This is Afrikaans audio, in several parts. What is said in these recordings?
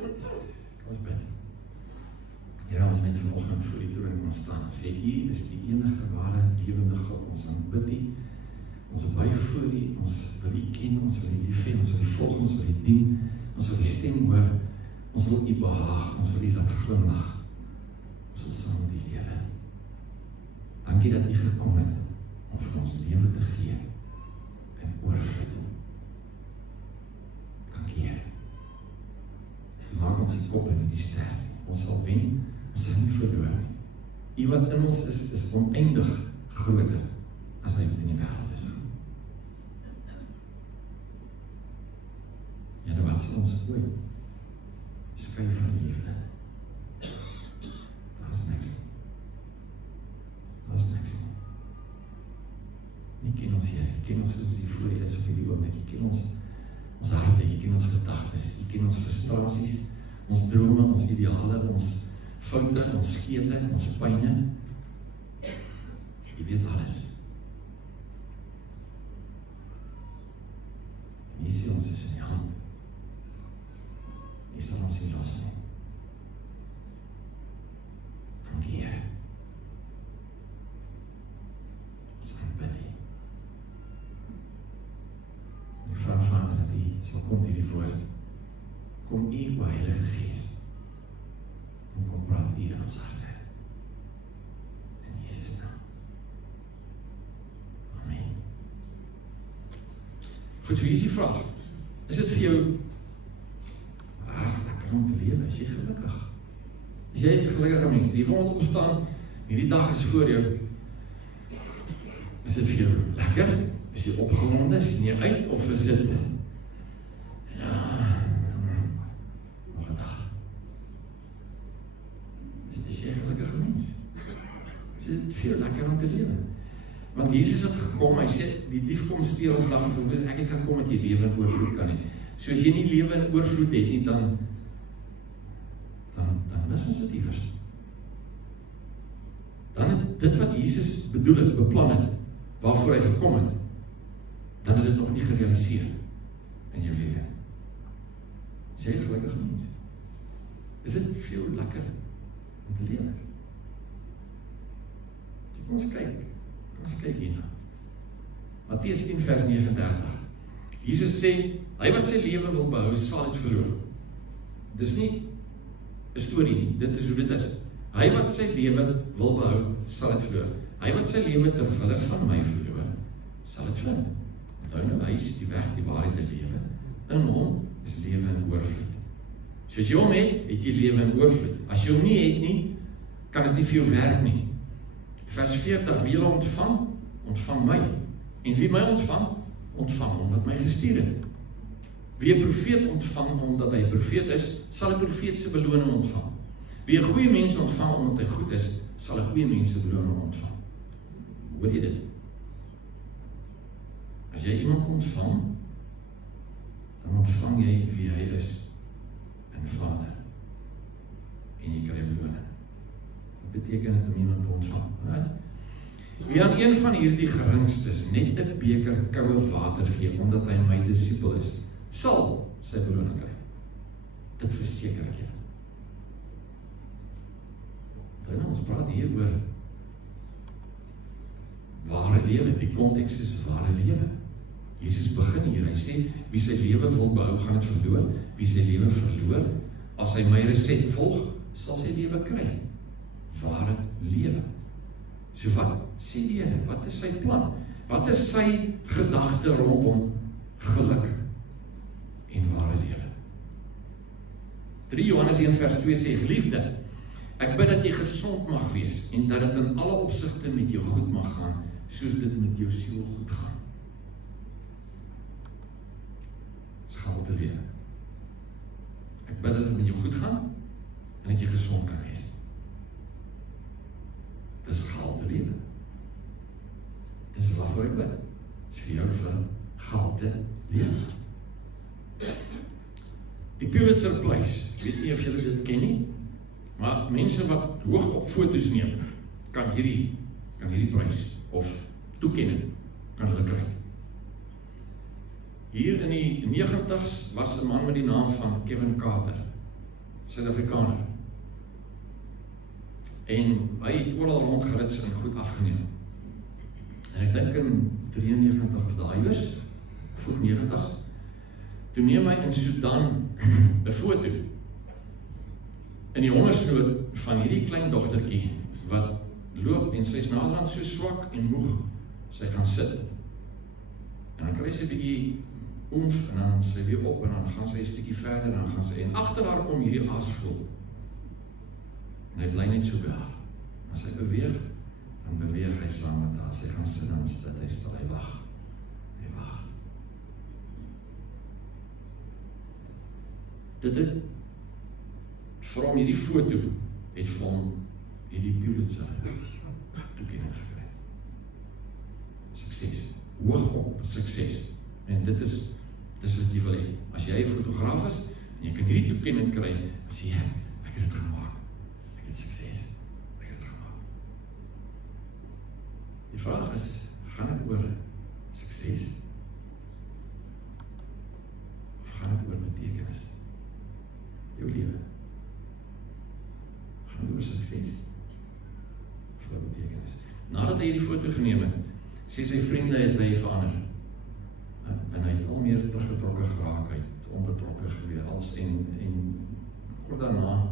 Kom ons bid. Here, ons net vanoggend voor die troon kom staan en sê, U is die enige ware lewende God. Ons aanbid U, ons buig voor U, ons wil U ken, ons wil U lief hê, ons wil U volg, ons wil U dien, ons wil U stem hoor, ons wil U behaag, ons wil U laat glimlag. Ons wil saam met U lewe. Dankie dat U gekom het om vir ons lewe te gee en oorvloed. Dankie, Here. Maak ons die kop en die sterk. Ons sal wen, ons sal nie verloor nie. U wat in ons is oneindig groter as hy wat in die wêreld is. Ja, nou wat sal ons ooit skei van die liefde? Daar is niks. Daar is niks nie. Nie ken ons Here, jy ken ons soos die voor U is op die oomblik, jy ken ons harte, jy ken ons gedagtes, jy ken ons frustrasies, ons drome, ons ideale, ons foute, ons skete, ons pyne. Jy weet alles. En jy sê ons is in die hand. Jy sal ons nie los nie. Dankie, Here. Ons aanbid U. En ek vra Vader dat U sal kom hierdie woord. Kom U, o Heilige Gees, en kom praat U in ons harte. In Jesus naam. Amen. Goed, so hier is die vraag. Is dit vir jou lekker om te lewe? Is jy gelukkig? Is jy 'n gelukkige mens? Die vanoggend opstaan, hierdie dag is voor jou. Is dit vir jou lekker? Is jy opgewonde? Sien jy uit? Of is dit veel lekker om te lewe. Want Jesus het gekom, hy sê, die dief kom steel ons dag en verwoed, ek het gekom dat jy lewe in oorvloed kan hê. So as jy nie lewe in oorvloed het nie, dan mis ons dit iewers. Dan het dit wat Jesus bedoel het, beplan het, waarvoor hy gekom het, dan het dit nog nie gerealiseer in jou lewe. Is jy gelukkig mens? Is dit veel lekker om te lewe? Kom ons kyk hierna. Matteus 10 vers 39. Jesus sê, hy wat sy lewe wil behou, sal dit verloor. Dis nie 'n storie nie, dit is hoe dit is. Hy wat sy lewe wil behou, sal dit verloor. Hy wat sy lewe ter wille van my verloor, sal dit vind. Onthou nou, hy is die weg, die waarheid en lewe. In hom is lewe in oorvloed. So as jy hom het jy lewe in oorvloed. As jy hom nie het nie, kan dit nie vir jou werk nie. Vers 40, wie julle ontvang, ontvang my. En wie my ontvang, ontvang hom wat my gestuur het. Wie 'n profeet ontvang omdat hy 'n profeet is, sal 'n profeet se beloning ontvang. Wie 'n goeie mens ontvang omdat hy goed is, sal 'n goeie mens se beloning ontvang. Hoor jy dit? As jy iemand ontvang, dan ontvang jy wie hy is in Vader. En jy kry beloning. Beteken het om iemand te ontvang. Wie aan een van hierdie geringstes net 'n beker koue water gee, omdat hy my disipel is, sal sy beloning kry. Dit verseker ek julle. Dan ons praat hier oor ware lewe, die konteks is ware lewe. Jesus begin hier, hy sê, wie sy lewe wil behou, gaan dit verloor. Wie sy lewe verloor, as hy my resept volg, sal sy lewe kry. Ware lewe. So wat sê die Here? Wat is sy plan? Wat is sy gedagte rondom geluk en ware lewe? 3 Johannes 1 vers 2 sê, geliefde, ek bid dat jy gesond mag wees en dat dit in alle opsigte met jou goed mag gaan, soos dit met jou siel goed gaan. Dis gehalte lewe. Ek bid dat dit met jou goed gaan en dat jy gesond kan wees. Dis gehalte lewe. Dis waarvoor ek bid. Dis vir jou vir gehalte lewe. Die Pulitzer Prize, ek weet nie of julle dit ken nie, maar mense wat hoog op foto's neem, kan hierdie prys of toekenning kan hulle kry. Hier in die 90's was 'n man met die naam van Kevin Carter. Suid-Afrikaner. En hy het oral rondgerits en goed afgeneem. En ek dink in 93 of daai was, vroeg 90's, toe neem hy in Sudan 'n foto in die hongersnood van hierdie klein dogtertjie wat loop en sy is naderhand so swak en moeg, sy gaan sit en dan kry sy 'n bietjie oomf en dan sy weer op en dan gaan sy 'n stukkie verder en dan gaan sy en agter haar kom hierdie aasvoël en hy bly net so by haar. As hy beweeg, dan beweeg hy saam met haar. Sy gaan sit en sit, hy stil, hy wag. Hy wag. Dit het vir hom hierdie foto het vir hom hierdie Pulitzer toekenning gekry. Sukses. Hoog op, sukses. En dit is wat jy wil hê. As jy 'n fotograaf is en jy kan hierdie toekenning kry, sê jy, ek het dit gemaak. Ek het sukses. Ek het dit gemaak. Die vraag is, gaan dit oor sukses? Of gaan dit oor betekenis? Jou lewe. Gaan dit oor sukses? Of oor betekenis? Nadat hy die foto geneem het, sê sy vriende het hy verander. En hy het al meer teruggetrokke geraak, hy het onbetrokke gewees, als en kort daarna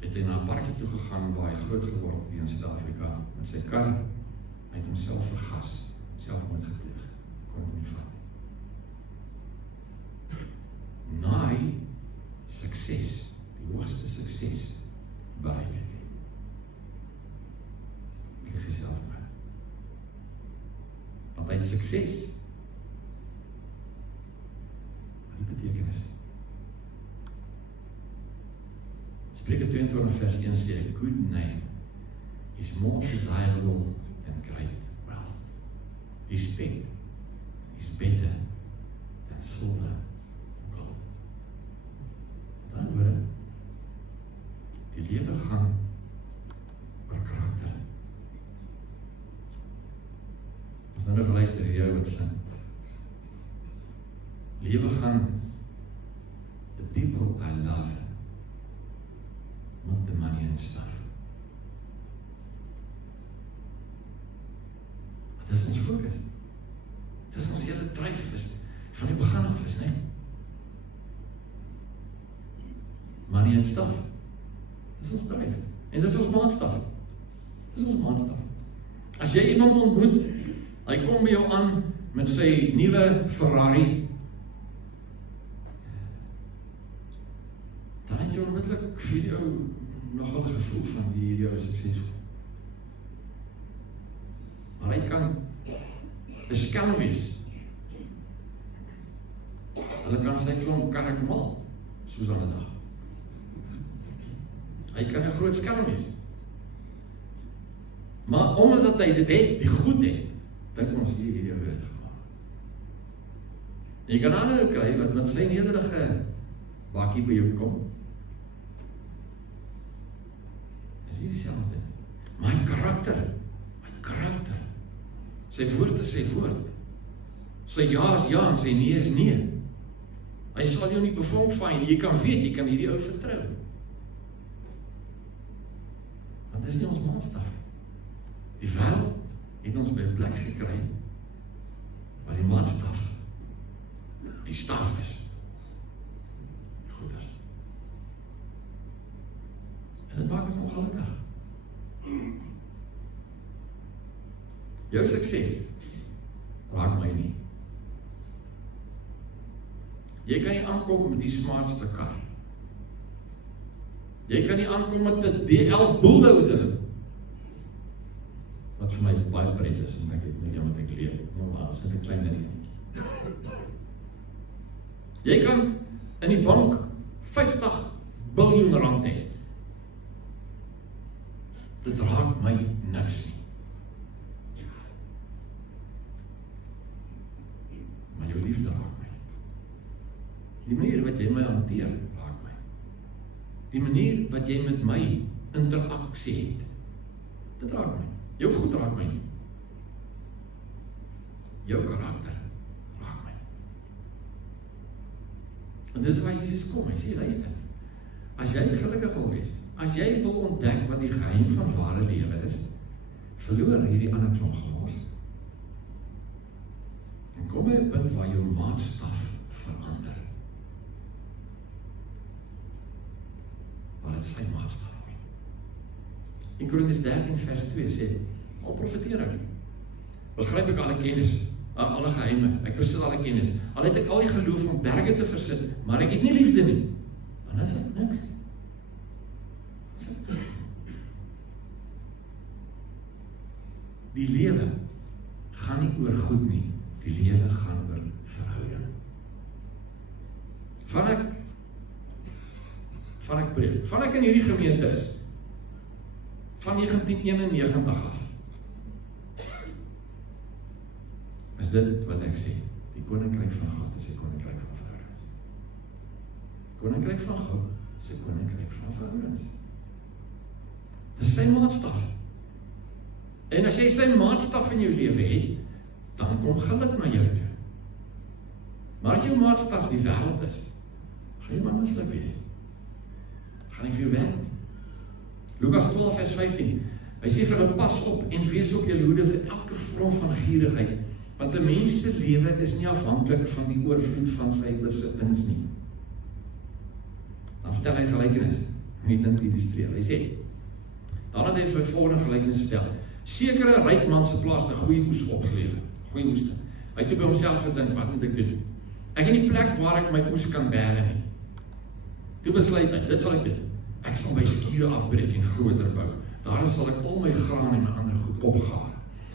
het hy na 'n parkie toe gegaan waar hy groot geword het in Suid-Afrika met sy kar. Hy het homself vergas, selfmoord gepleeg, kon hom nie vat nie. Na hy sukses, die hoogste sukses bereik het, pleeg hy selfmoord. Want hy het sukses, die betekenis. Spreuke 22 vers 1 sê, a good name is more desirable than great wealth. Respect is better than silver and gold. Dan hoor, die lewe gaan oor karakter. Ons nou nog geluister hier jou wat sing. Lewe gaan the people I love, not the money and stuff. Dit is ons fokus. Dit is ons hele dryf is van die begin af is, nee. Money and stuff. Dit is ons dryf. En dit is ons maatstaf. Dit is ons maatstaf. As jy iemand ontmoet, hy kom by jou aan met sy nuwe Ferrari, dan het jy onmiddellik vir jou nogal 'n gevoel van die jou is suksesvol. Maar hy kan 'n skelm wees. Hulle kan sy klomp karakmal, soos aan 'n dag. Hy kan 'n groot skelm wees. Maar omdat hy dit het, die goed het, dink ons hier jou weer gemaak. Jy kan ander kry wat met sy nederige bakkie by jou kom. Is nie dieselfde. Maar hy karakter. Sy woord is sy woord. Sy ja is ja en sy nee is nee. Hy sal jou nie bevonk nie. Jy kan weet, jy kan hierdie ou vertrou. Want dit is nie ons maatstaf. Die wêreld het ons by 'n plek gekry waar die maatstaf die staf is. Die goeders. En dit maak ons ongelukkig. Jou sukses raak my nie. Jy kan nie aankom met die smartste kar. Jy kan nie aankom met 'n D11 bulldozer. Wat vir my baie pret is, en ek het nie wat ek leer. Maar as dit 'n klein ding. Jy kan in die bank 50 biljoen rand hê. Dit raak my niks nie. Maar jou liefde raak my. Die manier wat jy my hanteer, raak my. Die manier wat jy met my interaksie het, dit raak my. Jou goed raak my nie. Jou karakter raak my. En dis waar Jesus kom, hy sê, luister, As jy gelukkig wil wees, as jy wil ontdek wat die geheim van ware lewe is, verloor hierdie ander klomp gemors. En kom by 'n punt waar jou maatstaf verander. Waar dit sy maatstaf word. In Korintiërs 13 vers 2 sê, al profeteer ek, begryp ek alle kennis, alle geheime, ek besit alle kennis, al het ek al die geloof om berge te versit, maar ek het nie liefde nie, dan is dit niks. Die lewe gaan nie oor goed nie, die lewe gaan oor verhouding. Van ek in hierdie gemeente is, van 1991 af, is dit wat ek sê, die koninkryk van God is die koninkryk van verhoudings. Koninkryk van God is die koninkryk van verhoudings. Dit is sy maatstaf. En as jy sy maatstaf in jou lewe het, dan kom geluk na jou toe. Maar as jou maatstaf die wêreld is, gaan jy maar mislik wees. Gaan nie vir jou werk nie. Lukas 12 vers 15, hy sê vir hulle, pas op en wees op julle hoede vir elke vorm van gierigheid, want 'n mens se lewe is nie afhanklik van die oorvloed van sy besittings nie. Dan vertel hy gelykenis, nie dit illustreer. Hy sê, dan het hy vir volgende gelykenis vertel. Sekere ryk man se plaas 'n goeie oes opgelewer, goeie oeste. Hy het toe by homself gedink, wat moet ek doen? Ek het nie plek waar ek my oes kan bære nie. Toe besluit hy, dit sal ek doen. Ek sal my skure afbreek en groter bou. Daarin sal ek al my graan en my ander goed opgaar.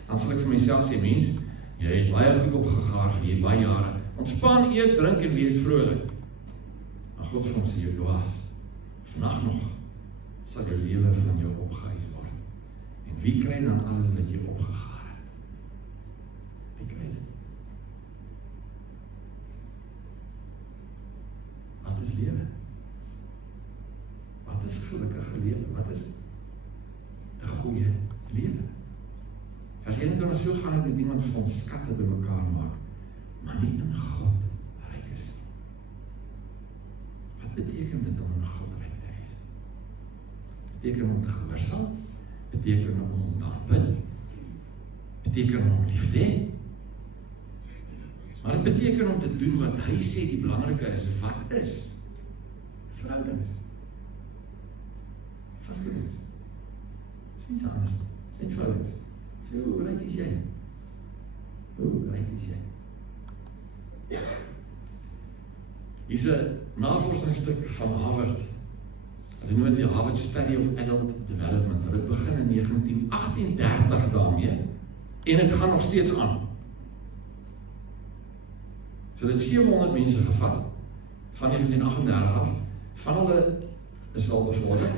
Dan sal ek vir myself sê, mens, jy het baie goed opgegaar vir jy baie jare. Ontspan, eet, drink en wees vrolik. Maar God vir hom sê, jou dwaas, vandag nog sal jou lewe van jou opgeëis word. En wie kry dan alles wat jy opgegaar het? Wie kry dit? Wat is lewe? Wat is gelukkige lewe? Wat is 'n goeie lewe? Vers 21, so gaan het met iemand vir ons skatte bymekaar maak, maar nie in God ryk is. Wat beteken dit om in God ryk te wees? Beteken om te gehoorsaam? Beteken om te aanbid? Beteken om lief te hê? Maar dit beteken om te doen wat hy sê die belangrike is. Wat is? Verhoudings. Verhoudings. Is niets anders. Is net verhoudings. So, hoe ryk is jy? Hoe ryk is jy? Hier is 'n navorsingsstuk van Harvard. Hulle noem dit die Harvard Study of Adult Development. Hulle het begin in 1938 daarmee en het gaan nog steeds aan. So dit 700 mense gevat van 1938 af. Van hulle is al bevorder,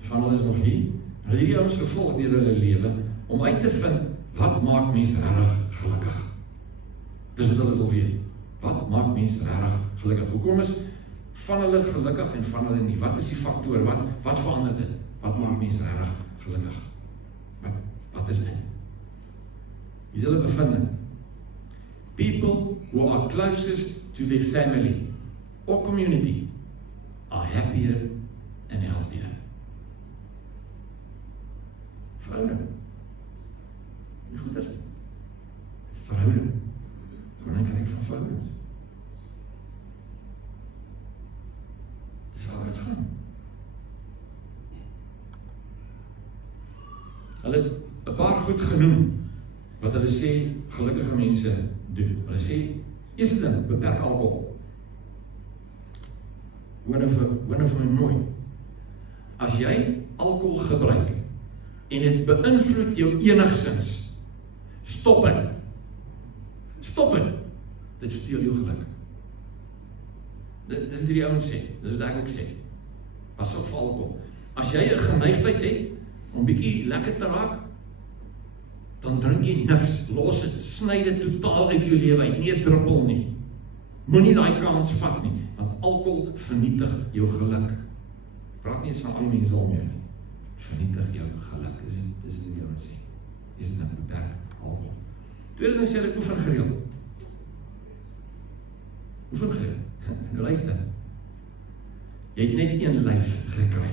van hulle is nog hier. Hulle het die ouens gevolg deur hulle lewe om uit te vind wat maak mense regtig gelukkig. Dis wat hulle wil weet. Wat maak mense regtig gelukkig? Hoekom is van hulle gelukkig en van hulle nie? Wat is die faktor? Wat verander dit? Wat maak mense regtig gelukkig? Wat is dit? Hier is hulle bevinding. People who are closest to their family or community are happier and healthier. Verhouding. Wie goed is dit? Verhouding. Koninkryk van verhoudings. Dis waar het gaan. Hulle het 'n paar goed genoem wat hulle sê gelukkige mense doen. Hulle sê, eerste ding, beperk alkohol. Hoor vir my mooi. As jy alkohol gebruik en dit beïnvloed jou enigsins, stop het. Stop het. Dit steel jou geluk. Dis die ouens sê, dis wat ek ook sê. Pas op vir alkohol. As jy 'n geneigtheid het om bietjie lekker te raak, dan drink jy niks, los dit, sny dit totaal uit jou lewe uit, nie 'n druppel nie. Moenie daai kans vat nie, want alkohol vernietig jou geluk. Praat nie eens van al die mense om jou nie. Vernietig jou geluk, dis die ouens sê. Is dit 'n beperk alkohol. Tweede ding sê ek oefen gereeld. Oefen gereeld. Nou luister. Jy het net een lyf gekry.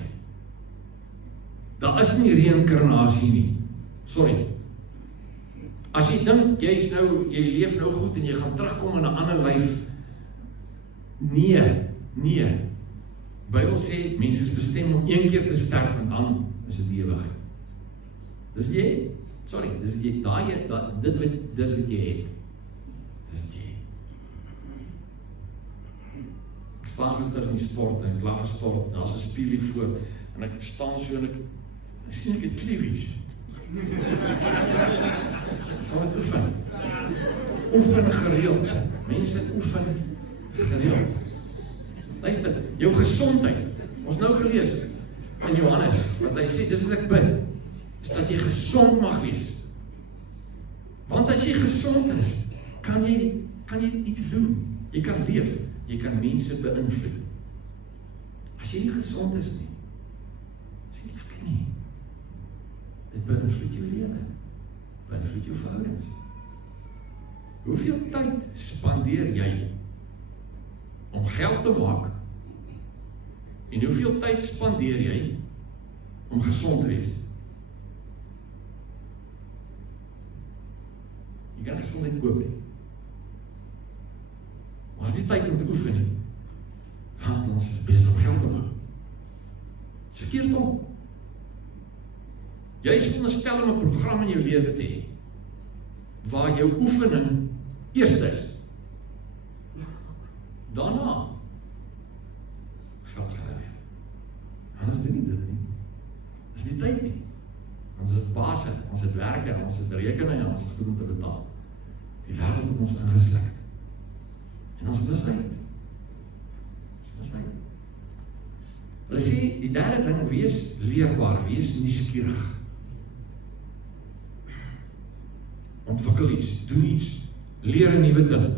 Daar is nie reïnkarnasie nie. Sorry. As jy dink, jy leef nou goed en jy gaan terugkom in 'n ander lyf, nee. Bybel sê, mense is bestem om een keer te sterf en dan is dit die ewigheid. Dis jy, sorry, dis jy, dis wat jy het. Dis jy. Ek staan gister in die sport en ek lag gesport, daar's 'n spieelie voor en ek staan so en ek sien ek het cleavage. Sal ek oefen? Oefen gereeld. Mense oefen gereeld. Luister, jou gesondheid. Ons nou gelees in Johannes, wat hy sê, dis wat ek bid, is dat jy gesond mag wees. Want as jy gesond is, kan jy iets doen. Jy kan leef, jy kan mense beïnvloed. As jy nie gesond is nie, is nie lekker nie. Dit beïnvloed jou lewe, beïnvloed jou verhoudings. Hoeveel tyd spandeer jy om geld te maak? En hoeveel tyd spandeer jy om gesond te wees? Jy kan gesondheid koop nie. Maar is nie tyd om te oefen nie. Want ons is besig om geld te maak. Dis verkeerd om. Jy is veronderstel om 'n program in jou lewe te hê, waar jou oefening eerst is. Daarna geld kry. Anders doen nie dit nie. Dis nie tyd nie. Ons is baase, ons het werke, ons het rekeninge, ons het goed om te betaal. Die wêreld het ons ingesluk. En ons mis uit. Hulle sê, die derde ding, wees leerbaar, wees nuuskierig. Ontwikkel iets, doen iets, leer 'n nuwe ding.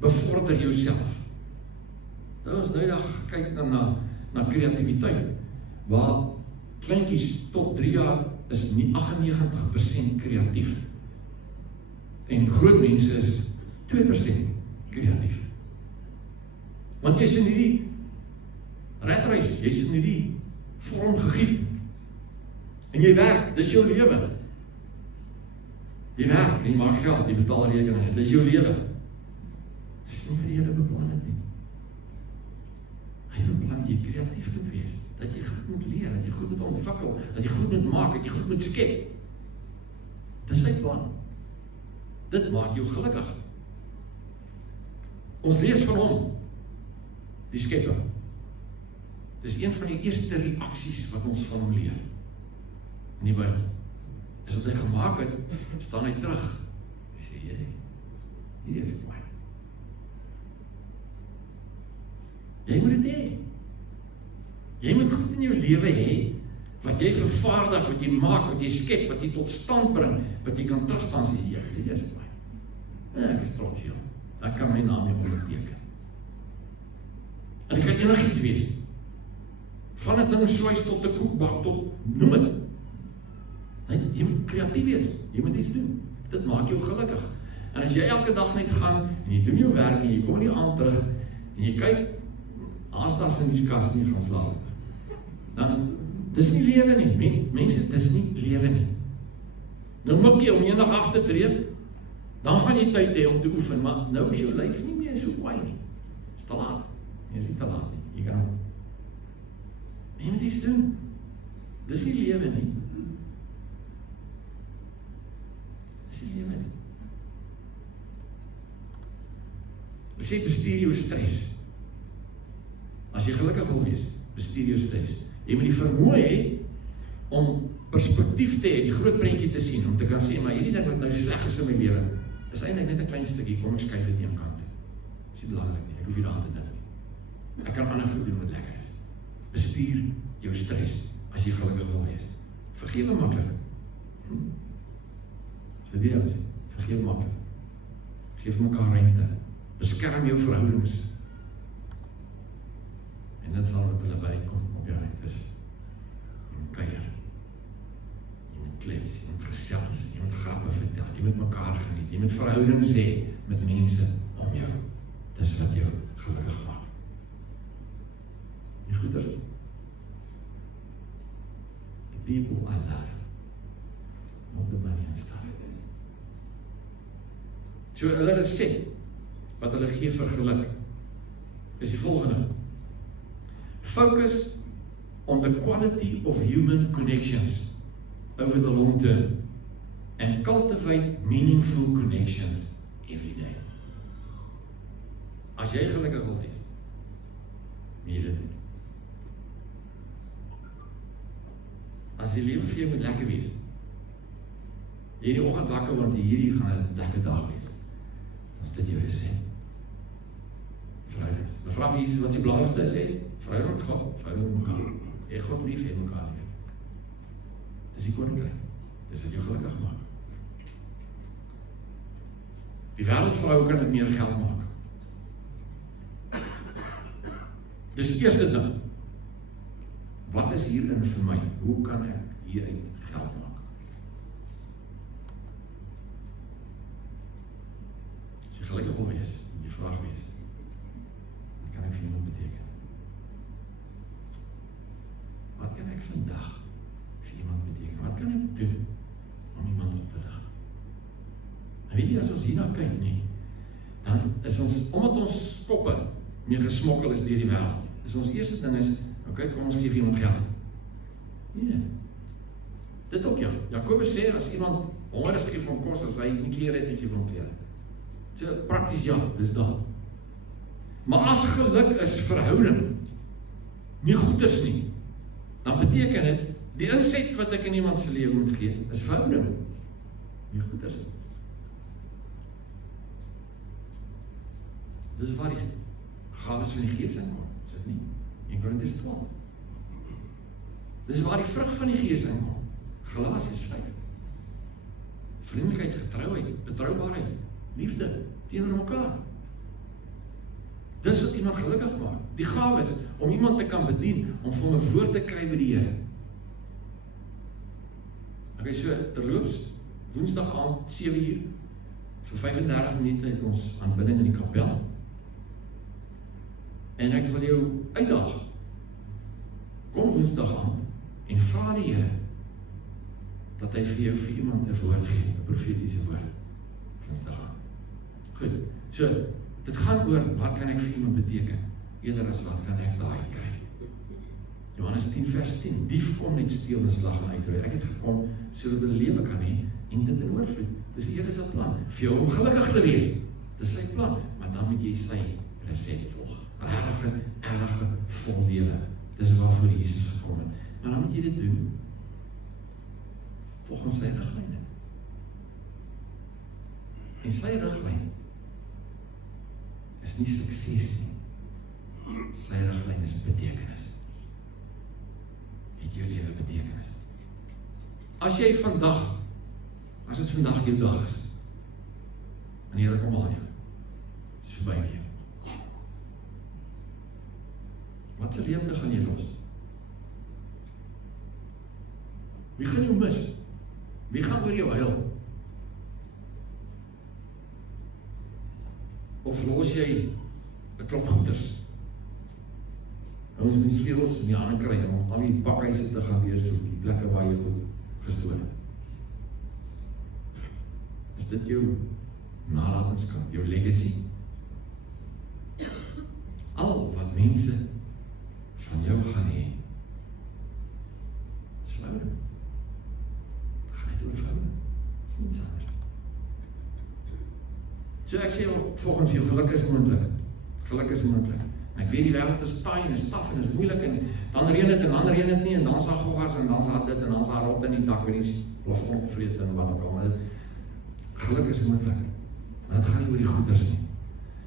Bevorder jouself. Nou ons nou kyk na kreatiwiteit, waar kleintjies tot 3 jaar is nie 98% kreatief. En groot mense is 2% kreatief. Want jy is in hierdie redreis, jy is in hierdie vorm gegiet. En jy werk, dis jou lewe. Jy werk, jy maak geld, jy betaal rekeninge, dis jou lewe. Dis nie wat die Here beplan het nie. Hy beplan jy kreatief moet wees, dat jy goed moet leer, dat jy goed moet ontwikkel, dat jy goed moet maak, dat jy goed moet skep. Dis sy plan. Dit maak jou gelukkig. Ons lees van hom, die skepper. Dis een van die eerste reaksies wat ons van hom leer. In die Bybel. Is wat hy gemaak het, staan hy terug. Hy sê, hier is my. Jy moet dit hê. Jy moet goed in jou lewe hê, wat jy vervaardig, wat jy maak, wat jy skep, wat jy tot stand bring, wat jy kan terugstaan sê, hier is my. Ek is trots hier. Ek kan my naam nie onderteken. En ek kan enigiets wees. Van 'n ding swys tot 'n koekbak, tot noem het. Jy moet kreatief wees, jy moet iets doen. Dit maak jou gelukkig. En as jy elke dag net gaan, en jy doen jou werk, en jy kom in die aand terug, en jy kyk, aanstas in die kas nie gaan slaap, dan, dis nie lewe nie, mense, dis nie lewe nie. Nou mik jy om eendag af te tree, dan gaan jy tyd hê om te oefen, maar nou is jou lyf nie meer so kwaai nie. Is te laat, jy is nie te laat nie, jy kan ook. Jy moet iets doen, dis nie lewe nie. Dis nie lewe nie. Ek sê, bestuur jou stres. As jy gelukkig wil wees, bestuur jou stres. Jy moet die vermoë hê om perspektief te hê, die groot prentjie te sien, om te kan sê, maar hierdie ding wat nou sleg is in my lewe, is eintlik net 'n klein stukkie, kom ek skuif dit een kant toe. Dis nie belangrik nie, ek hoef nie daaraan te dink nie. Ek kan ander goed doen wat lekker is. Bestuur jou stres, as jy gelukkig wil wees. Vergewe maklik. Dis wat die Here sê, vergewe maklik. Geef mekaar ruimte. Beskerm jou verhoudings. En dit sal wat hulle bykom op jou ruimtes. Jy moet kuier. Jy moet klets, jy moet gesels, jy moet grappe vertel, jy moet mekaar geniet, jy moet verhoudings hê met mense om jou. Dis wat jou gelukkig maak. goeders. The people I love, not the money and stuff. So hulle resept, wat hulle gee vir geluk, is die volgende. Focus on the quality of human connections over the long term and cultivate meaningful connections every day. As jy gelukkig wil wees, moet jy dit doen. As die lewe vir jou moet lekker wees, jy die oggend wakker want hierdie gaan 'n lekker dag wees, dan is dit jou resept. Verhoudings. Mevrou Jesus, wat is die belangrikste is, hè? Verhouding met God, verhouding met mekaar. Jy God lief, jy mekaar lief. Dis die koninkryk. Dis wat jou gelukkig maak. Die wêreldvrou kan dit meer geld maak. Dis die eerste ding. Wat is hierin vir my? Hoe kan ek hieruit geld maak? As jy gelukkig wil wees, moet jy vraag wees. Wat kan ek vir iemand beteken? Wat kan ek vandag vir iemand beteken? Wat kan ek doen om iemand op te rig? En weet jy, as ons hierna kyk nie, dan is ons, omdat ons koppe meer gesmokkel is deur die wêreld, is ons eerste ding is, okay, kom ons gee vir iemand geld. Nee. Dit ook ja. Jakobus sê, as iemand honger is, gee vir hom kos, as hy nie klere het, gee vir hom klere. So, prakties ja, dis daar. Maar as geluk is verhouding, nie goeders nie, dan beteken dit, die inset wat ek in iemand se lewe moet gee, is verhouding, nie goeders nie. Dis waar die gawes van die Gees inkom, is dit nie? 1 Korintiërs 12. Dis waar die vrug van die Gees inkom. Galasiërs 5. Vriendelikheid, getrouheid, betroubaarheid, liefde teenoor mekaar. Dis wat iemand gelukkig maak. Die gawes om iemand te kan bedien, om vir hom 'n woord te kry by die Here. Okay, so terloops, Woensdag aand 7:00 vir 35 minute het ons aanbidding in die kapel. En ek wil jou uitdaag. Kom Woensdag aand en vra die Here dat hy vir jou vir iemand 'n woord gee, 'n profetiese woord. Woensdag aand. Goed. So, dit gaan oor wat kan ek vir iemand beteken, eerder as wat kan ek daai kry. Johannes 10 vers 10. Dief kom net steel en slag en uitroei. Ek het gekom sodat hulle lewe kan hê en dit in oorvloed. Dis die Here se plan vir jou om gelukkig te wees. Dis sy plan, maar dan moet jy sy resept volg. Regte, vol lewe. Dis waarvoor Jesus gekom het. Maar dan moet jy dit doen volgens sy riglyne. En sy riglyn is nie sukses nie. Sy riglyn is betekenis. Het jou lewe betekenis. As dit vandag jou dag is, en die Here kom aan jou, is verby jou. Wat se leemte gaan jy los? Wie gaan jou mis? Wie gaan oor jou huil? Of los jy 'n klop goeders? Ons moet sleutels in die hande kry om al die pakhuise te gaan deursoek, die plekke waar jy goed gestoor het. Is dit jou nalatenskap, jou legacy? Al wat mense van jou gaan hê, is verhouding. Het gaan net oor verhouding. Het is niets anders. So ek sê volgens jou, geluk is moontlik. Geluk is moontlik. En ek weet die wêreld is taai en is taaf en is moeilik en dan reën dit en dan reën dit nie en dan is daar goggas en dan is daar dit en dan is daar rotte in die dak waar die plafon opvreet en wat ook al. Maar geluk is moontlik. Maar dit gaan nie oor die goeders nie.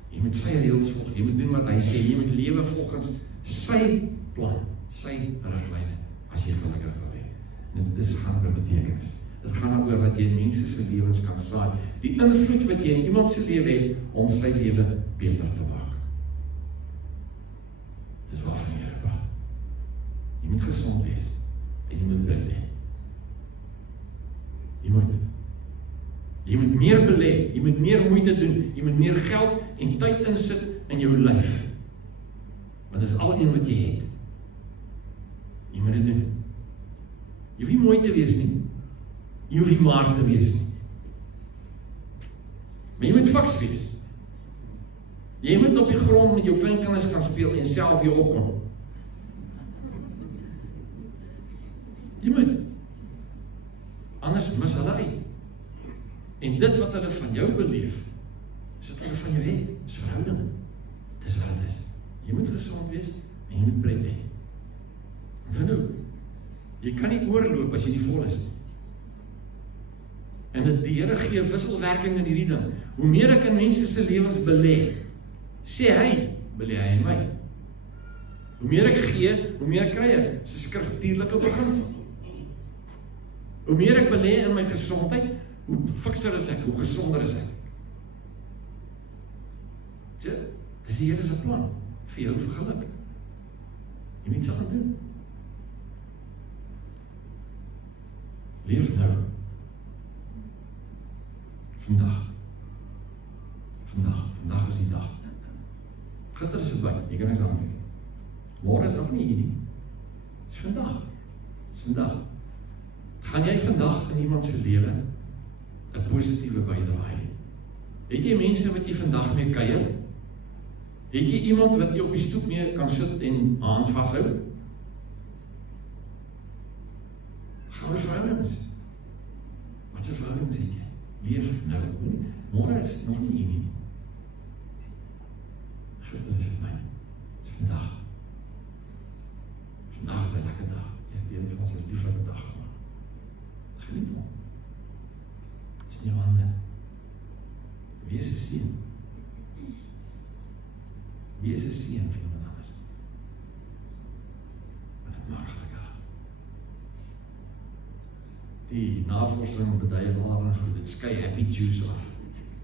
Jy moet sy reëls volg. Jy moet doen wat hy sê. Jy moet lewe volgens sy plan, sy riglyne as jy gelukkig wil hê. En dit gaan oor betekenis. Dit gaan oor wat jy in mense se lewens kan saai. Die invloed wat jy in iemand se lewe het om sy lewe beter te maak. Dis waarvan jy praat. Jy moet gesond wees en jy moet bid hê. Jy moet meer belê, jy moet meer moeite doen, jy moet meer geld en tyd insit in jou lyf. Want dis al wat jy het. dit doen. Jy hoef nie mooi te wees nie. Jy hoef nie maar te wees nie. Maar jy moet fiks wees. Jy moet op die grond met jou kleinkinders kan speel en self jou opkom. Jy moet. Anders mis hulle uit. En dit wat hulle van jou beleef, is wat hulle van jou het, is verhouding. Dis wat het is. Jy moet gesond wees en jy moet pret hê. Want nou, jy kan nie oorloop as jy nie vol is nie. En die Here gee wisselwerking in hierdie ding. Hoe meer ek in mense se lewens belê, sê hy, belê hy in my. Hoe meer ek gee, hoe meer kry ek. Dis 'n skriftuurlike beginsel. Hoe meer ek belê in my gesondheid, hoe fikser is ek, hoe gesonder is ek. Dis die Here se plan vir jou vir geluk. Jy moet dit gaan doen. Leef nou. Vandag is die dag. Gister is verby, jy kan niks aan doen. Môre is nog nie hier nie. Dis vandag. Gaan jy vandag in iemand se lewe 'n positiewe bydrae hê? Het jy mense wat jy vandag mee kuier? Het jy iemand wat jy op die stoep mee kan sit en hand vashou? Gaan oor verhoudings. Wat 'n verhoudings het jy? Leef nou. Môre is nog nie hier nie. Gister is my. Dit is vandag. Vandag is 'n lekker dag. Jy weet ons is lieflike dag geword. Geniet hom. Dit is nie hande. Wees 'n seën. Wees 'n seën vir iemand anders. En dit maak gelukkig. Die navorsing bedui waaraan goed, dit skei happy juice af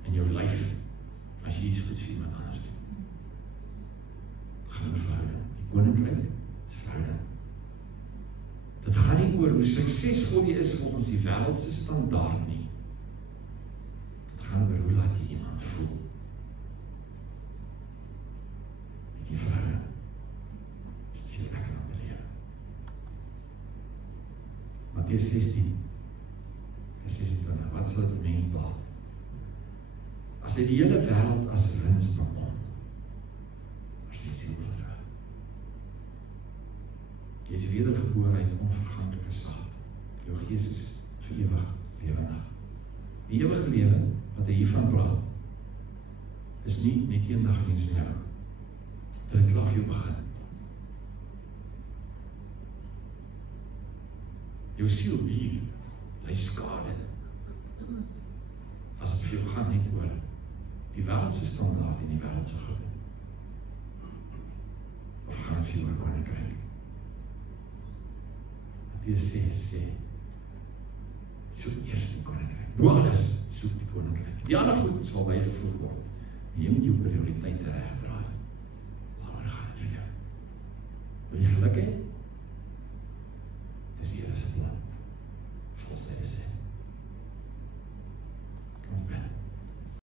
in jou lyf as jy iets goed vir iemand anders doen. Gaan oor verhouding. Die koninkryk is verhouding. Dit gaan nie oor hoe suksesvol jy is volgens die wêreldse standaard nie. Dit gaan oor hoe laat jy iemand voel. Die verhouding is veel lekker om te leer. Matteus 16. Wat sal die mens baat? As hy die hele wêreld as wins bekom, as die siel verloor. Jy is wedergebore uit onverganklike saad. Jou gees is vir ewig lewendig. Die ewige lewe wat hy hiervan praat, is nie net eendag nie, is nou. Dat het klaar vir jou begin. Jou siel hier ly skade. As het vir jou gaan net oor die wêreldse standaard en die wêreldse goed. Of gaan het vir jou oor koninkryk? Matteus sê, soek eers die koninkryk. Bo alles soek die koninkryk. Die ander goed sal bygevoeg word. En jy moet jou prioriteite regdraai. Waaroor gaan het vir jou? Wil jy geluk hê?